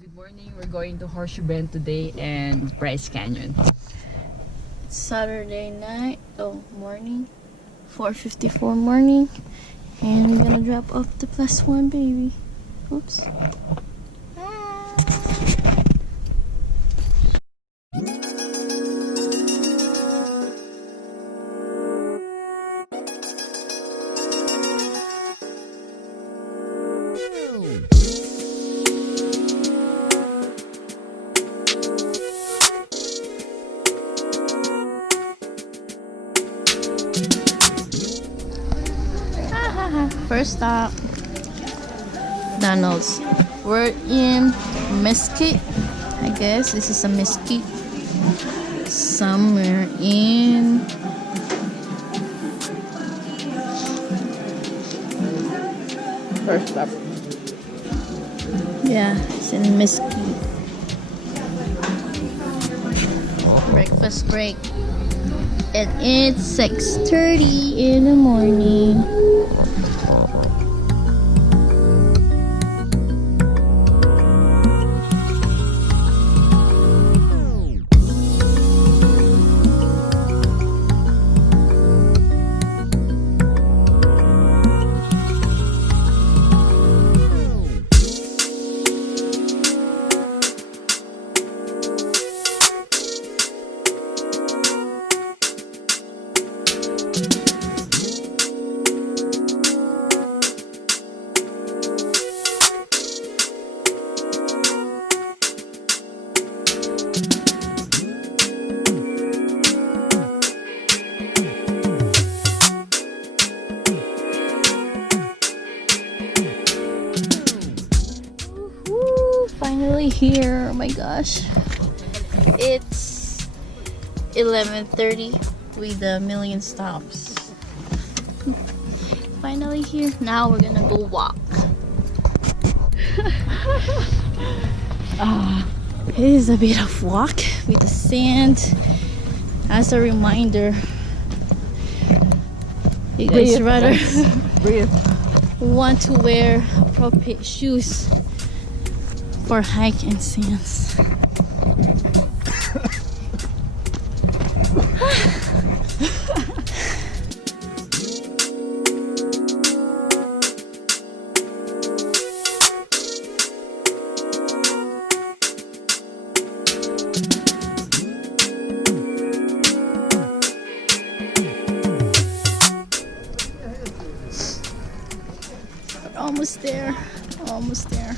good morning. We're going to Horseshoe Bend today and Bryce Canyon. It's Saturday night, morning, 4:54 morning, and we're gonna drop off the +1 baby. Oops. First stop, McDonald's. We're in Mesquite. I guess this is a Mesquite. Somewhere in First stop. yeah, it's in Mesquite. Breakfast break. And it's 6:30 in the morning. Finally here. Oh my gosh, it's 11:30 with a million stops. Finally here. Now we're gonna go walk. It is a bit of walk with the sand. As a reminder, you guys rather want to wear appropriate shoes for hike and sands. We're almost there. Almost there.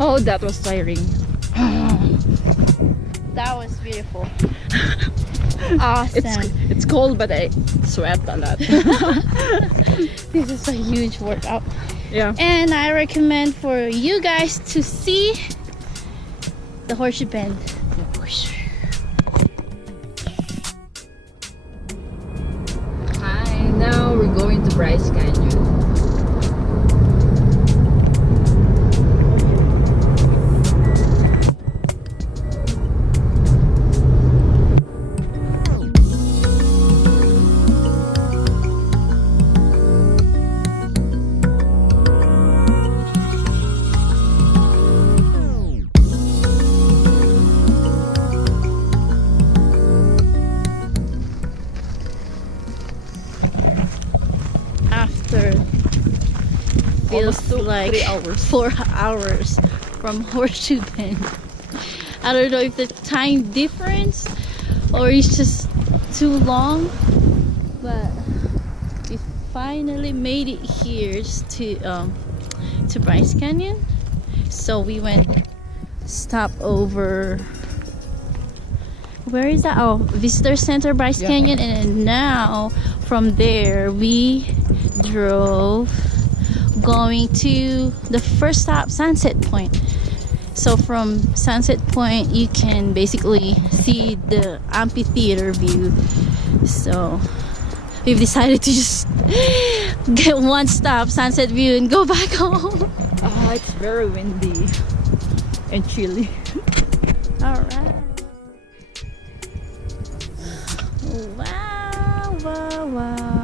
Oh, that was tiring. That was beautiful. Awesome. It's cold, but I sweat a lot. This is a huge workout. Yeah. And I recommend for you guys to see the Horseshoe Bend. Hi, now we're going to Bryce Canyon. After feels Almost took like 3 hours. 4 hours from Horseshoe Bend. I don't know if the time difference or it's just too long, but we finally made it here to Bryce Canyon. So we went stop over. Where is that? Oh, Visitor Center, Bryce Yeah. Canyon, and then now from there we drove going to the first stop, Sunset Point. So from Sunset Point you can basically see the amphitheater view. So we've decided to just get one stop, Sunset View, and go back home. It's very windy and chilly. All right. Wow, wow, wow.